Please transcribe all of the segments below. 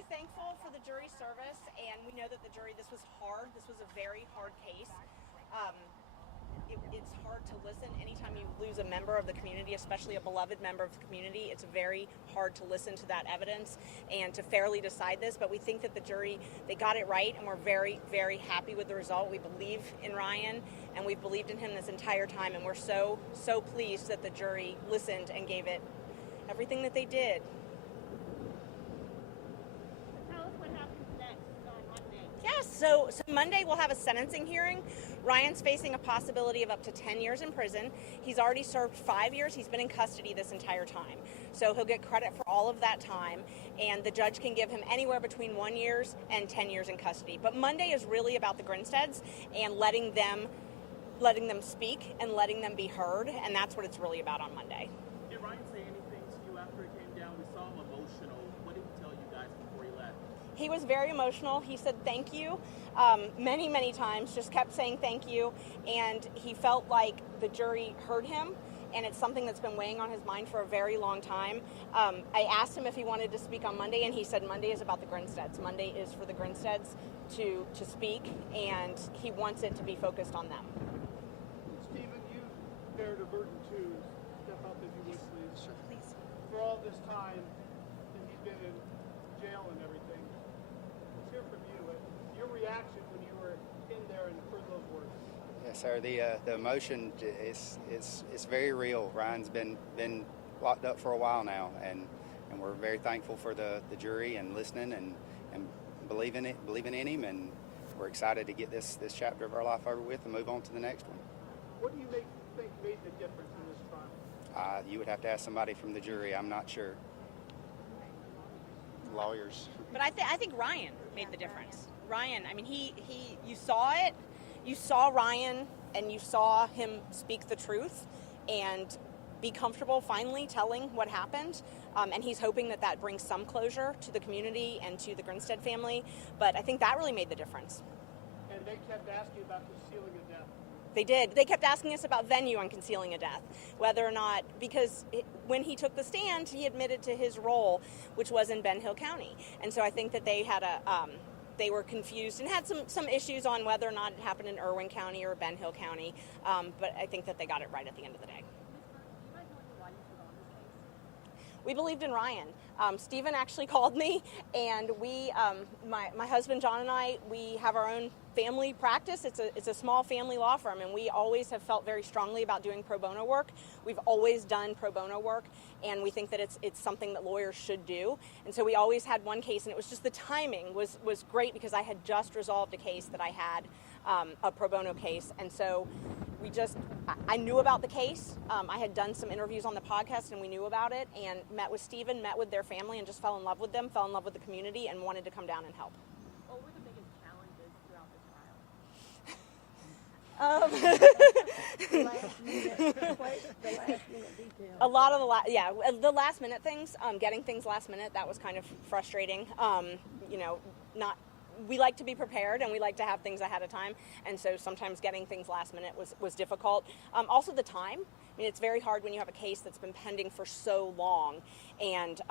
very thankful for the jury service, and we know that this was hard. This was a very hard case. It's hard to listen anytime you lose a member of the community, especially a beloved member of the community. It's very hard to listen to that evidence and to fairly decide this, but we think that the jury, they got it right, and we're very, very happy with the result. We believe in Ryan, and we've believed in him this entire time, and we're so, so pleased that the jury listened and gave it everything that they did. Tell us what happens next on Monday. Yes, so Monday we'll have a sentencing hearing. Ryan's facing a possibility of up to 10 years in prison. He's already served 5 years. He's been in custody this entire time. So he'll get credit for all of that time, and the judge can give him anywhere between 1 year and 10 years in custody. But Monday is really about the Grinsteads and letting them speak and letting them be heard, and that's what it's really about on Monday. Did Ryan say anything to you after it came down? We saw him emotional. What did he tell you guys before he left? He was very emotional. He said thank you many, many times, just kept saying thank you, and he felt like the jury heard him, and it's something that's been weighing on his mind for a very long time. I asked him if he wanted to speak on Monday, and he said Monday is about the Grinsteads. Monday is for the Grinsteads to speak, and he wants it to be focused on them. Stephen, you bear the burden to step up if you would, please. Sure, please. For all this time that he's been in jail and everything, let's hear from you. Your reaction when you were in there and heard those words. Yes, sir. The emotion is very real. Ryan's been locked up for a while now, and we're very thankful for the jury and listening and believing in him, and we're excited to get this chapter of our life over with and move on to the next one. What do you think made the difference in this trial? You would have to ask somebody from the jury. I'm not sure. Lawyers. But I think Ryan made the difference. Ryan, I mean, you saw it. You saw Ryan, and you saw him speak the truth and be comfortable finally telling what happened. And he's hoping that brings some closure to the community and to the Grinstead family. But I think that really made the difference. And they kept asking about concealing a death. They did. They kept asking us about venue on concealing a death, whether or not, because when he took the stand, he admitted to his role, which was in Ben Hill County. And so I think that they had they were confused and had some issues on whether or not it happened in Irwin County or Ben Hill County. But I think that they got it right at the end of the day. We believed in Ryan. Stephen actually called me, and we, my husband John and I, we have our own family practice. It's a small family law firm, and we always have felt very strongly about doing pro bono work. We've always done pro bono work, and we think that it's something that lawyers should do. And so we always had one case, and it was just the timing was great because I had just resolved a case that I had, a pro bono case, and so I knew about the case. I had done some interviews on the podcast, and we knew about it, and met with Stephen, met with their family, and just fell in love with them, fell in love with the community, and wanted to come down and help. What were the biggest challenges throughout the trial? The last minute detail. A lot of the last minute things, getting things last minute, that was kind of frustrating. We like to be prepared, and we like to have things ahead of time, and so sometimes getting things last minute was difficult. Also the time. I mean, it's very hard when you have a case that's been pending for so long, and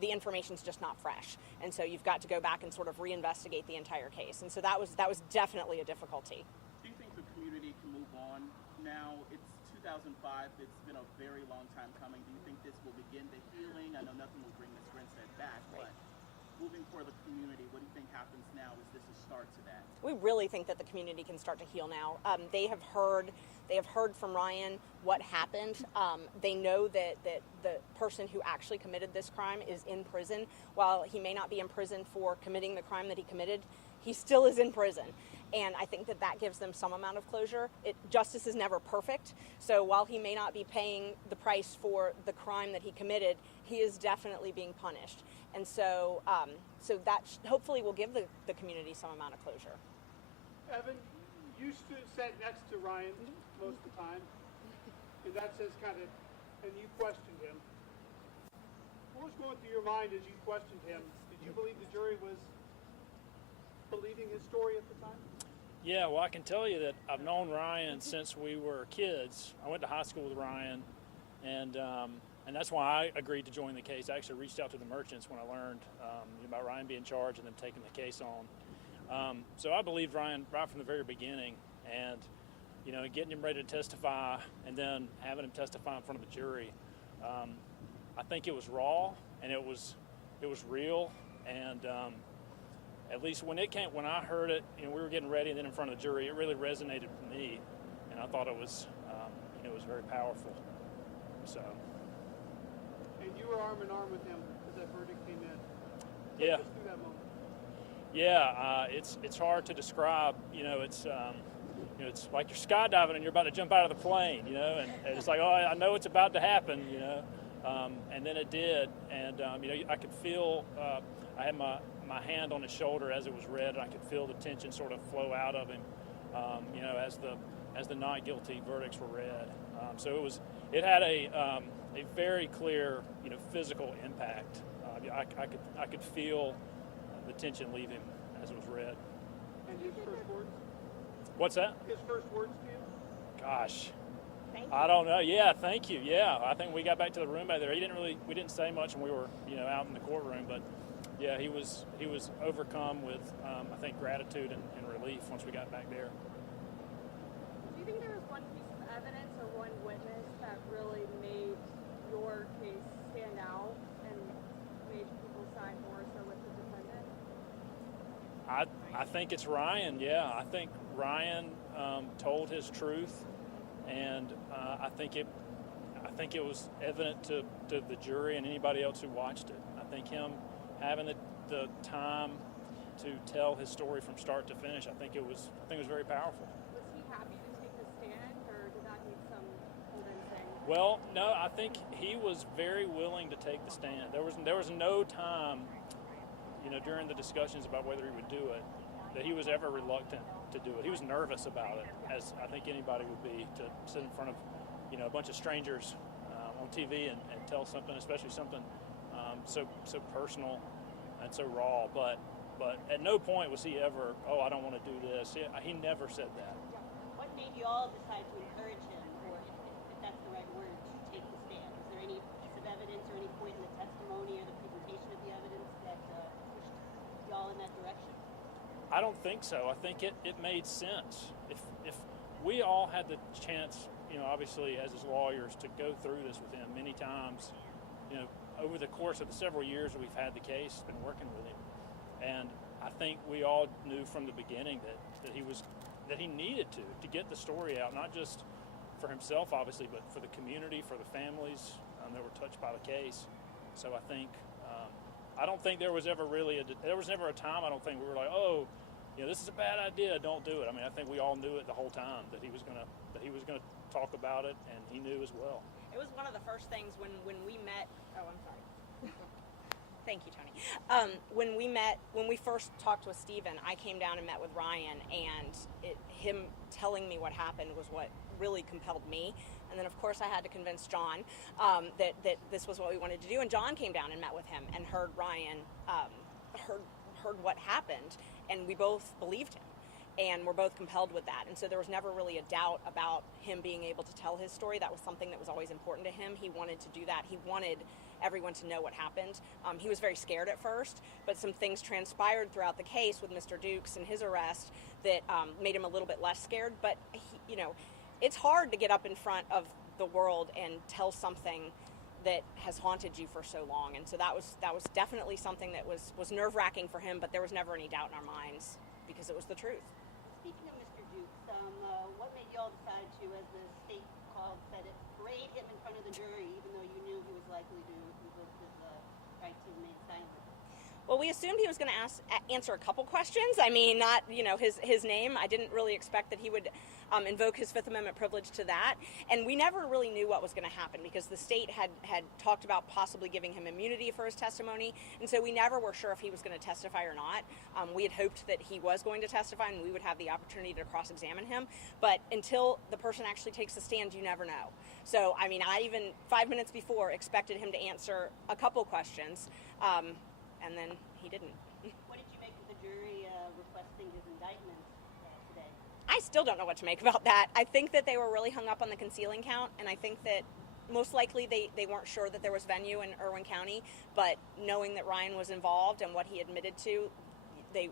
the information's just not fresh, and so you've got to go back and sort of reinvestigate the entire case, and so that was definitely a difficulty. Do you think the community can move on now? It's 2005. It's been a very long time coming. Do you think this will begin the healing? I know nothing will bring Ms. Grinstead back, but moving for the community, what do you think happens now? Is this a start to that? We really think that the community can start to heal now. They have heard from Ryan what happened. They know that the person who actually committed this crime is in prison. While he may not be in prison for committing the crime that he committed, he still is in prison. And I think that gives them some amount of closure. Justice is never perfect. So while he may not be paying the price for the crime that he committed, he is definitely being punished. And so that hopefully will give the community some amount of closure. Evan, you sat next to Ryan most of the time, and that's his and you questioned him. What was going through your mind as you questioned him? Did you believe the jury was believing his story at the time? Yeah, well, I can tell you that I've known Ryan since we were kids. I went to high school with Ryan, and and that's why I agreed to join the case. I actually reached out to the merchants when I learned about Ryan being charged and then taking the case on. So I believed Ryan right from the very beginning, and getting him ready to testify and then having him testify in front of the jury. I think it was raw and it was real, and at least when I heard it, we were getting ready and then in front of the jury, it really resonated with me, and I thought it was very powerful. So. And you were arm in arm with him as that verdict came in. Yeah. Take us through that moment. Yeah, it's hard to describe. It's like you're skydiving and you're about to jump out of the plane, and it's like, oh, I know it's about to happen, and then it did, and I could feel. I had my hand on his shoulder as it was read, and I could feel the tension sort of flow out of him, as the not guilty verdicts were read. So it had a very clear, physical impact. I could feel the tension leave him as it was read. And his first words? What's that? His first words to you? Gosh. Thank you. I don't know. Yeah, thank you. Yeah, I think we got back to the roommate there. We didn't say much when we were, out in the courtroom, but yeah, he was overcome with, I think, gratitude and relief once we got back there. Do you think there was one piece of evidence or one witness that really made your case stand out and made people side more so with the defendant? I think it's Ryan. Yeah, I think Ryan told his truth, and I think it was evident to the jury and anybody else who watched it. I think him having the time to tell his story from start to finish, I think it was very powerful. Was he happy to take the stand, or did that need some convincing? Well, no, I think he was very willing to take the stand. There was no time, during the discussions about whether he would do it, that he was ever reluctant to do it. He was nervous about it, as I think anybody would be, to sit in front of, a bunch of strangers on TV and tell something, especially something so personal and so raw. But at no point was he ever, oh, I don't want to do this. He never said that. What made you all decide to encourage him, or if that's the right word, to take the stand? Is there any piece of evidence or any point in the testimony or the presentation of the evidence that pushed y'all in that direction? I don't think so. I think it made sense. If we all had the chance, obviously as his lawyers, to go through this with him many times, over the course of the several years that we've had the case, been working with him, and I think we all knew from the beginning that he needed to get the story out, not just for himself, obviously, but for the community, for the families that were touched by the case. So I think I don't think there was ever a time, I don't think we were like, oh, this is a bad idea, don't do it. I mean, I think we all knew it the whole time that he was gonna talk about it, and he knew as well. It was one of the first things when we met. Oh, I'm sorry. Thank you, Tony. When we first talked with Stephen, I came down and met with Ryan, and him telling me what happened was what really compelled me. And then, of course, I had to convince John that this was what we wanted to do. And John came down and met with him and heard Ryan, heard what happened, and we both believed him. And we're both compelled with that. And so there was never really a doubt about him being able to tell his story. That was something that was always important to him. He wanted to do that. He wanted everyone to know what happened. He was very scared at first, but some things transpired throughout the case with Mr. Dukes and his arrest that made him a little bit less scared. But, it's hard to get up in front of the world and tell something that has haunted you for so long. And so that was definitely something that was nerve-wracking for him, but there was never any doubt in our minds because it was the truth. Speaking of Mr. Dukes, what made you all decide to, as the state said it, parade him in front of the jury, even though you knew he was likely to invoke his right to remain silent? Well, we assumed he was going to answer a couple questions. I mean, not, his name. I didn't really expect that he would invoke his Fifth Amendment privilege to that. And we never really knew what was going to happen because the state had talked about possibly giving him immunity for his testimony. And so we never were sure if he was going to testify or not. We had hoped that he was going to testify and we would have the opportunity to cross-examine him. But until the person actually takes the stand, you never know. So, I mean, I even 5 minutes before expected him to answer a couple questions. And then he didn't. What did you make of the jury requesting his indictment today? I still don't know what to make about that. I think that they were really hung up on the concealing count, and I think that most likely they weren't sure that there was venue in Irwin County, but knowing that Ryan was involved and what he admitted to, they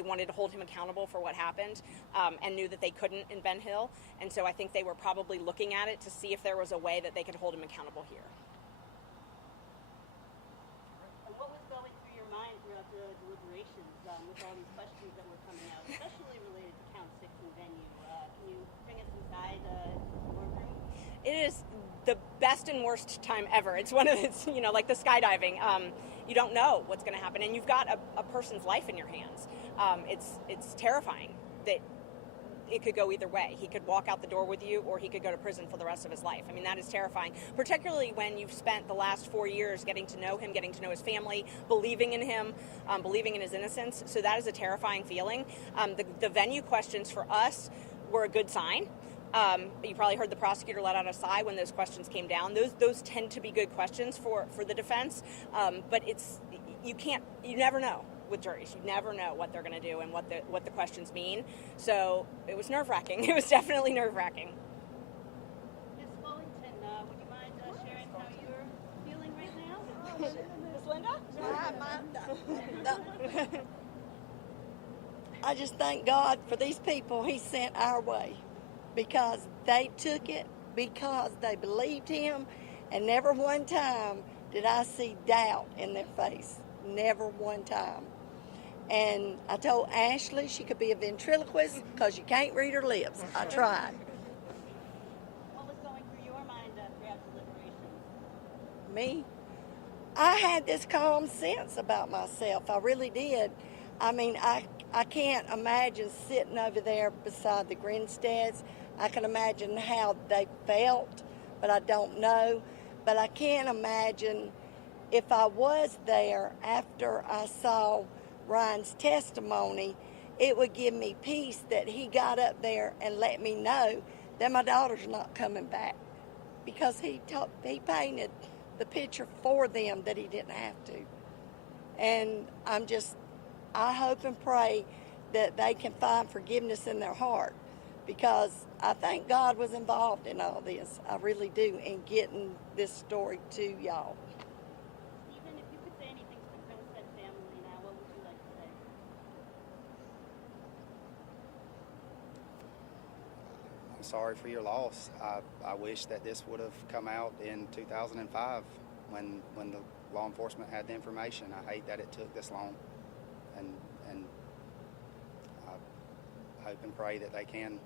wanted to hold him accountable for what happened, and knew that they couldn't in Ben Hill. And so I think they were probably looking at it to see if there was a way that they could hold him accountable here. And what was going through your mind throughout the deliberations with all these questions that were coming out, especially related to count 6 and venue? Can you bring us inside the courtroom? It is the best and worst time ever. It's one of it's like the skydiving. You don't know what's going to happen, and you've got a person's life in your hands. It's terrifying that it could go either way. He could walk out the door with you, or he could go to prison for the rest of his life. I mean, that is terrifying, particularly when you've spent the last 4 years getting to know him, getting to know his family, believing in him, believing in his innocence. So that is a terrifying feeling. The venue questions for us were a good sign. You probably heard the prosecutor let out a sigh when those questions came down. Those tend to be good questions for the defense, but you never know with juries. You never know what they're going to do and what the questions mean. So it was nerve-wracking. It was definitely nerve-wracking. Ms. Wellington, would you mind sharing how you're feeling right now? Ms. Linda? I just thank God for these people he sent our way, because they took it, because they believed him, and never one time did I see doubt in their face. Never one time. And I told Ashley she could be a ventriloquist because you can't read her lips. I tried. What was going through your mind throughout deliberations? Me? I had this calm sense about myself. I really did. I mean, I can't imagine sitting over there beside the Grinsteads. I can imagine how they felt, but I don't know. But I can't imagine if I was there after I saw Ryan's testimony, it would give me peace that he got up there and let me know that my daughter's not coming back, because he painted the picture for them that he didn't have to. And I hope and pray that they can find forgiveness in their heart, because I think God was involved in all this. I really do, in getting this story to y'all. Stephen, if you could say anything to the Grinstead family now, what would you like to say? I'm sorry for your loss. I wish that this would have come out in 2005 when the law enforcement had the information. I hate that it took this long, and I hope and pray that they can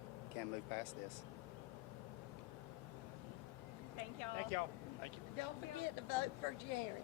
move past this. Thank y'all. Thank y'all. Thank you. Don't forget to vote for Jerry.